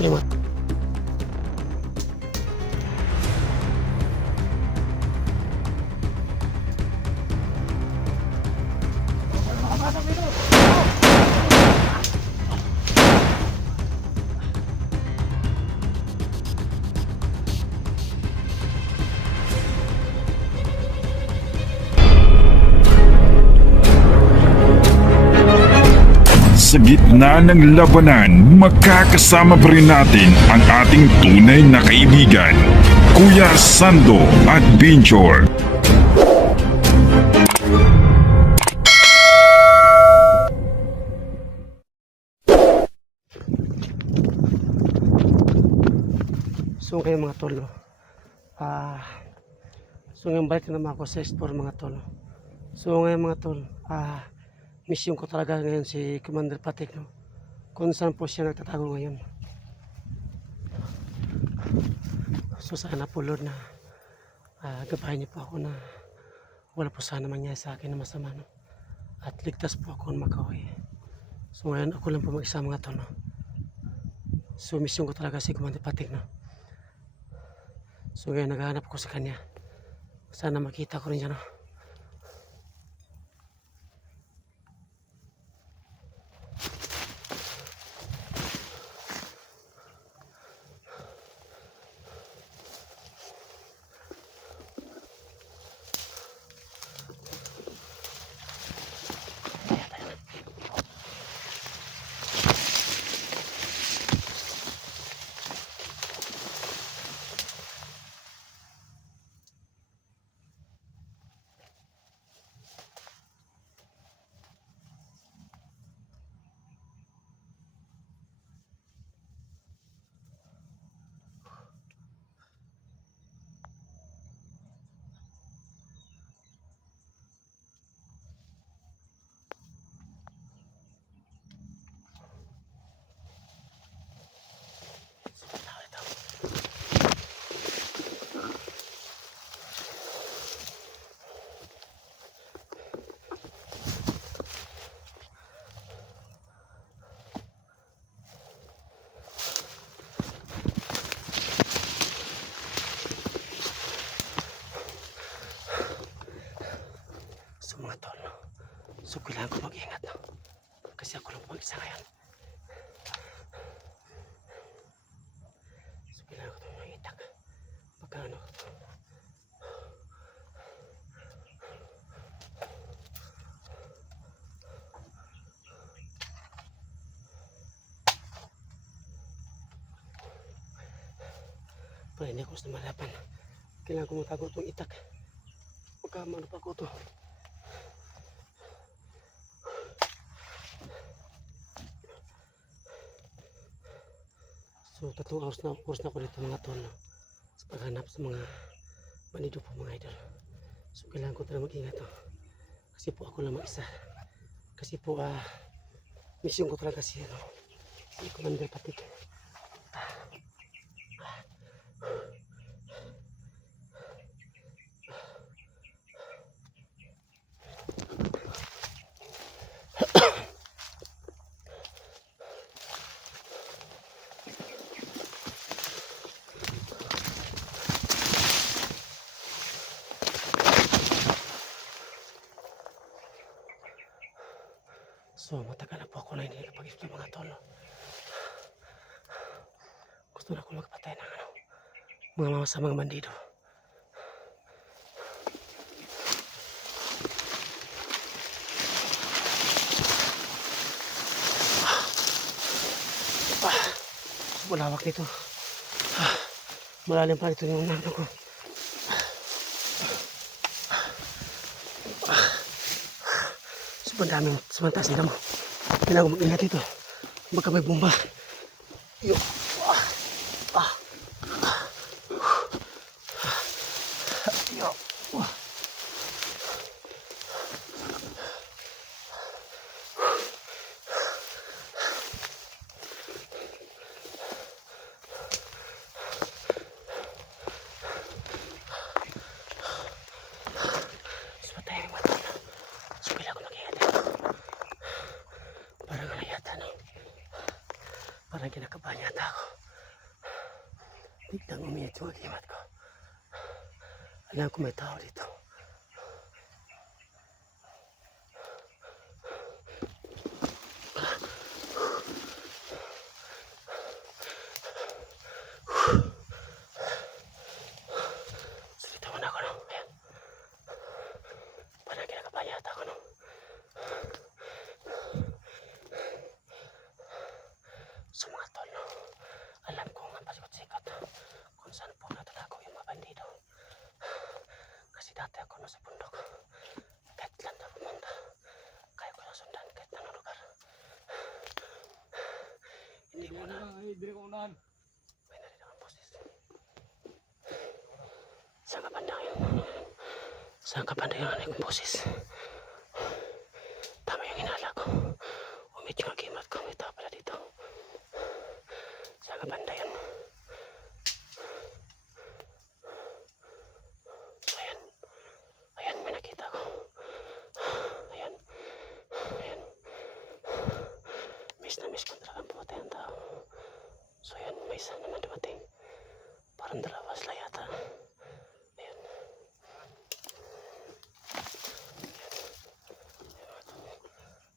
Sige mga Sa gitna ng labanan, magkakasama pa rin natin ang ating tunay na kaibigan, Kuya Sando at Binjor. So ngayon mga tol, no? So ngayon balik na naman ako sa explore mga tol. So ngayon mga tol, mission ko talaga ngayon si Commander Patik, no? Kung saan po siya nagtatago ngayon. So sana po Lord na gabayan niyo po ako na wala po sana mangyari sa akin na masama, no? At ligtas po ako ng makauwi. So ngayon ako lang po mag-isa mga tol, no? So mission ko talaga si Commander Patik, no? So ngayon naghahanap ko sa kanya. Sana makita ko rin siya, no? Mga tol, no? So kailangan ko mag-ingat, no? Kasi ako lang mag-isa ngayon. So kailangan ko itong mag-itak pagka pero hindi ako gusto malaban. Kailangan ko matago itong itak pagka pa ko ito. So 3 oras na ako dito mga tol, no? Sa paghanap sa mga bandido po mga idol. So kailangan ko talaga mag-ingat, no? Kasi po ako lang mag-isa. Kasi po mission ko talaga si Commander Patik. So matagal na po ako na hindi nakapag-explore mga tol, no? Gusto na ako magpatay ng mga masamang bandido. Malawak nito. Malalim pa ito yung nano ko. Sobrang daming sumantas nila mo. Kailangan ko mag-ingat ito. Baka may bomba. Yo. Yo. Parang kinakabahan yata ako. Biglang umiyak yung agimat ko. Alam ko may tao dito. Silitawan ako no. Ayan. Parang kinakabahan yata ako no. So mga tol no. Alam ko nga pasikot-sikot kung saan po natatago yung mga bandido. Kasi dati ako nasa bundok. Kahit lang na pumunta, kaya ko na sundan kahit anong lugar. Hindi mo na. May narinig ang boses. Saan ka banda yun? Saan ka banda yun ang boses? Tama yung hinala ko. Umit yung agimat ko. May tao pala dito. Saan ka banda yun? Ayan. Ayan, may nakita ko. Ayan. Ayan. Miss na miss ko talaga ang puti ang tao. So ayan, may isa naman dumating. Parang dalawa sila yata. Ayan.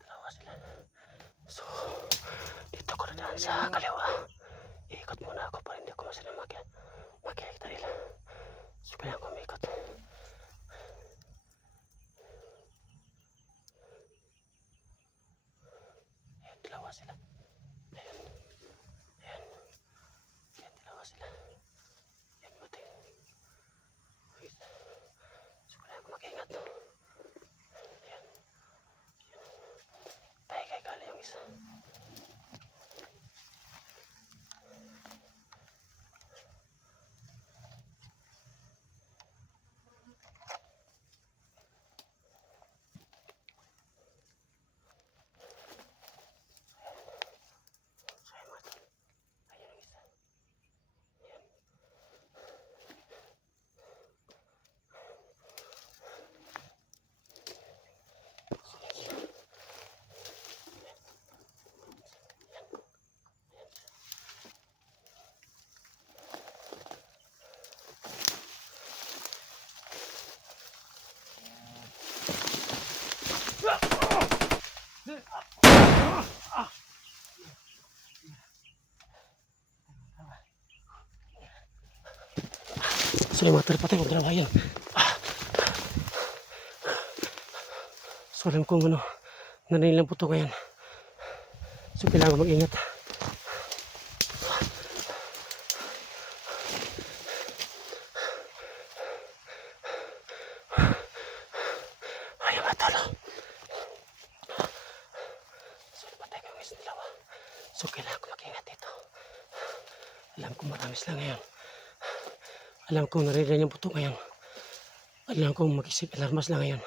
Dalawa sila. So, dito ko na daan sa kaliwa. Iikot muna ako para hindi ako masila makikita nila. So, kailangan ko umikot. Ayan, dalawa sila. Ayan. Ayan. Ayan, dalawa sila. Ayan, buting. Wait. So, kailangan ko mag-ingat. Ayan. Ayan. Kaya yung isa. So yung mga terpatay kong dalawa yan. So alam kong ano, nanilang puto ngayon. So kailangan mag-ingat. Ay, matalo. So patay ko yung isang dalawa. So kailangan ko mag-ingat dito. Alam kong marami sila ngayon. Alam kong naririnig yung puto ngayon. Alam kong mag-isip alarmas lang ngayon.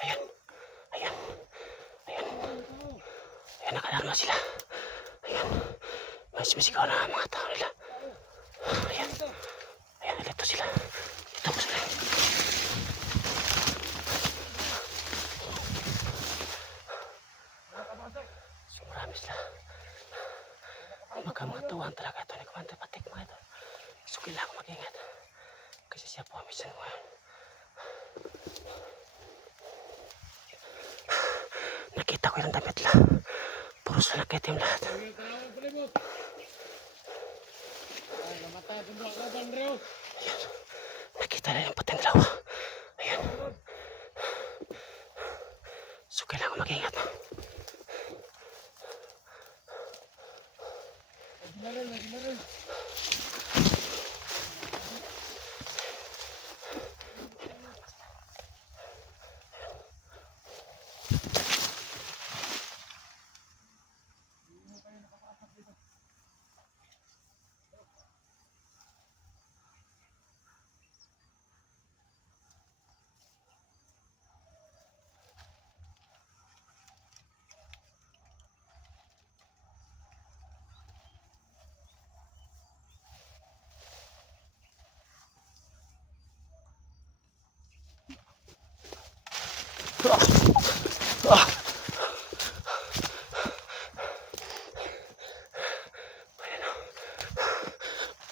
Ayan. Ayan. Ayan. Ayan, nakalarma sila. Ayan. May sumisigaw na mga tao nila. Ayan. Ayan, dito sila. Dito ko sila. So marami sila. Magkamatuan talaga ito ni Kumante Patik mga ito. So kailangan mag-ingat. Kasi siya po ang misan ko yan. Nakita ko yung damit lang. Puro sa nakitim lahat. Ayan. Nakita na yung pating dalawa. Ayan. So kailangan mag-ingat.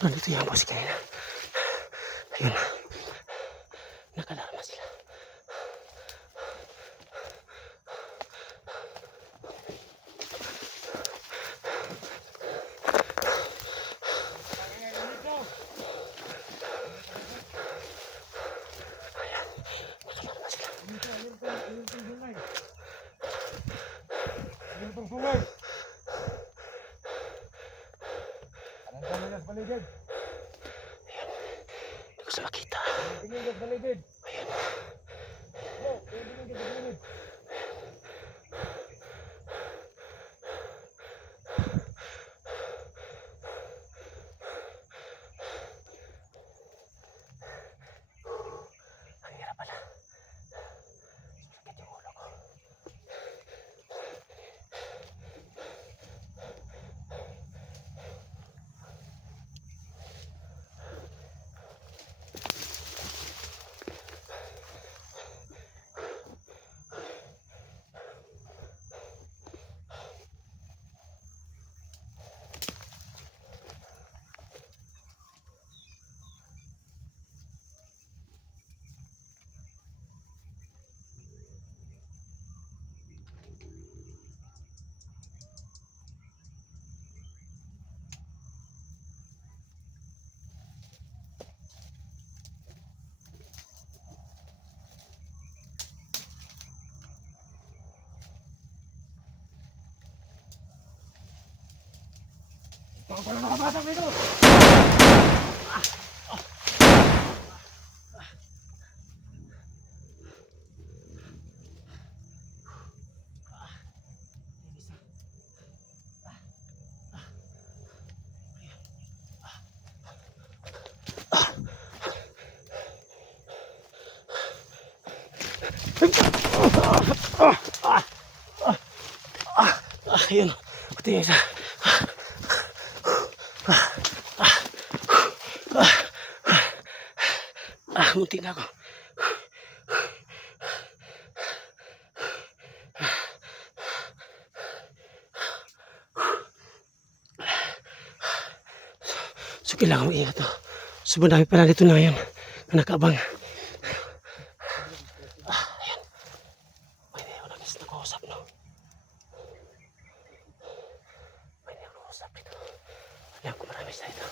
nandito yung boss kanina. Ayun. Nakalarma sila. Baligid. Hindi ko sila makita. Baligid. Ayun. Baligid. Ang hirap pala. Sakit yung ulo ko. Baka pala nakabasag dito. Ayun. Pati yung isa. Muntik na ako. So kailangan mo ingat to. Sobrang dami pala dito na ngayon na nakaabang. Ayan. May hindi ako nag-usap, no? May hindi ako nag-usap dito. Alam ko marami sa ito.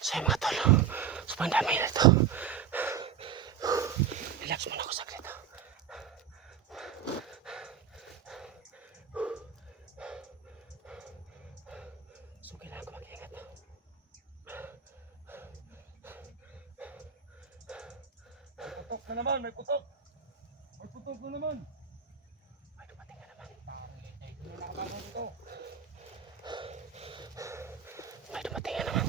So yung mga tol, sobrang dami na ito. Relax muna ako saglit. So kailangan ko mag-ingat. May putok na naman, may putok. May putok na naman. May dumating na naman. May nakabasag dito. May dumating na naman.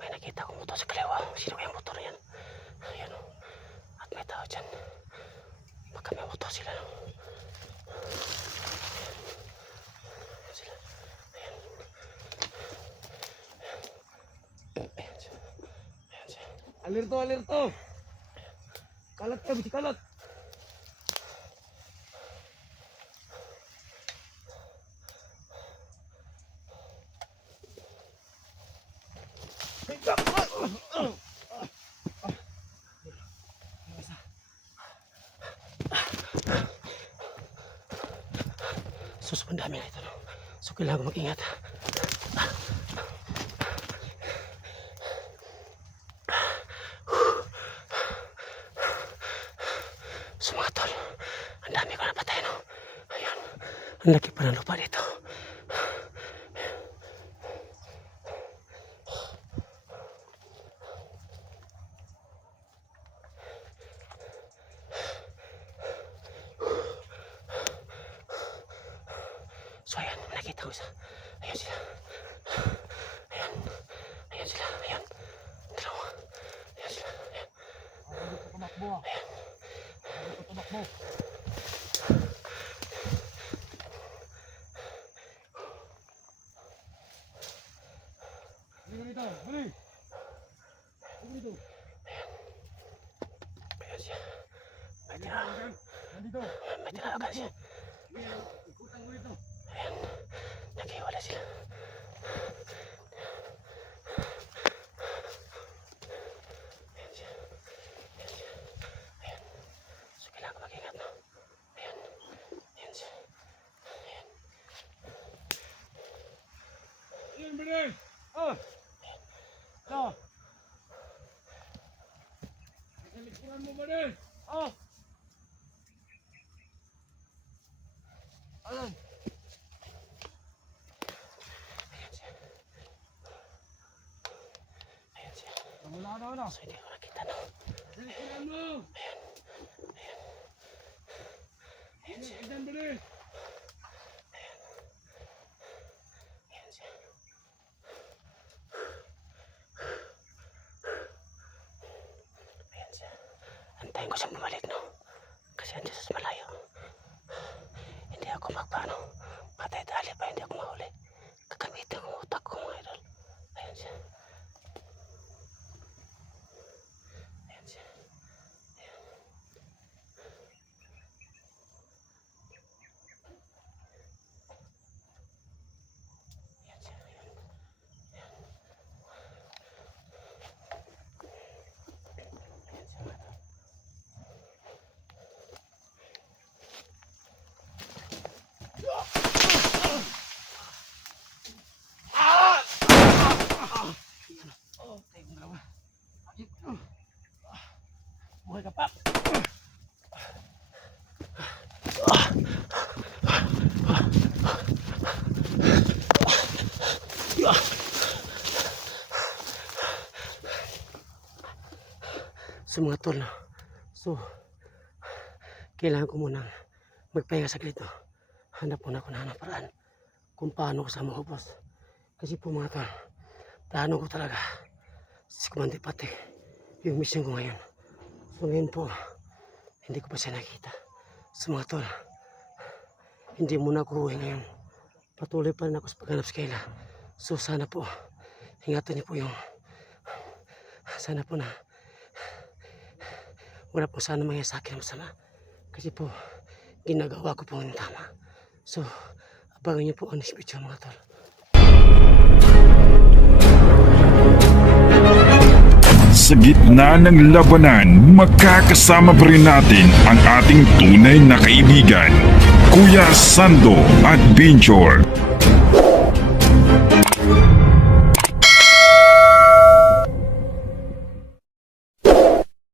May nakita kong motor sa kaliwa. Sino kaya motor yan? Ayan o. At may tao dyan. Baka may motor sila. No? Ayan sila. Ayan. Ayan siya. Ayan siya. Alerto, alerto. Kalat ka, bisi kalat. So sobrang dami na ito. No? So kailangan ko mag-ingat. So mga tol, ang dami ko napatay, no? Ayan. Ang laki pa ng lupa dito. So ayan, nakita ko isa. Ayan sila. Ayan. Ayan sila. Ayan. Dalawa. Ayan sila. Ayan. Ako dito tumakbo. Ako dito tumakbo. Nandito. May tinawagan siya. Ikutan ko ito. Ayan. Naghiwala sila. Ayan siya. Ayan siya. Ayan. So, kailangan ko mag-ingat, no? Ayan. Ayan siya. Ayan. Ayan, bali. Oh. Oh. Sa likuran mo, bali. Oh. Ayan. Ayan siya. Ayan siya. Wala na, ano? So, hindi ko nakita, no? Sa likuran mo. Ayan siya. Ayan, bali. Ayan siya. Ayan siya. Antayin ko siyang bumalik, no? Kasi andyan sa malayo. Hindi ako magpaano. Patay-dali pa, hindi ako mahuli. Gagamitin ko ang utak ko, mga idol. Ayan siya. Ayan siya. Ayan. Ayan siya. Ayan. Ayan. Ayan siya, mga idol. Buhay ka pa. So mga tol, no? So kailangan ko munang magpahinga saglit, no? Hanap muna ako ng paraan kung paano ko sa mahubos. Kasi po mga tol, plano ko talaga si Commander Pate yung mission ko ngayon. So ngayon po, hindi ko pa siya nakita. So mga tol, hindi muna ako uwi ngayon. Patuloy pa rin ako sa paghanap sa Kayla. So sana po, ingatan niyo po yung, sana po na wala po sana mangyayari sa akin na masama. Kasi po, ginagawa ko po yung tama. So, abangan niyo po ang next video, mga tol. Sa gitna ng labanan, magkakasama pa rin natin ang ating tunay na kaibigan, Kuya Sando at Binchor.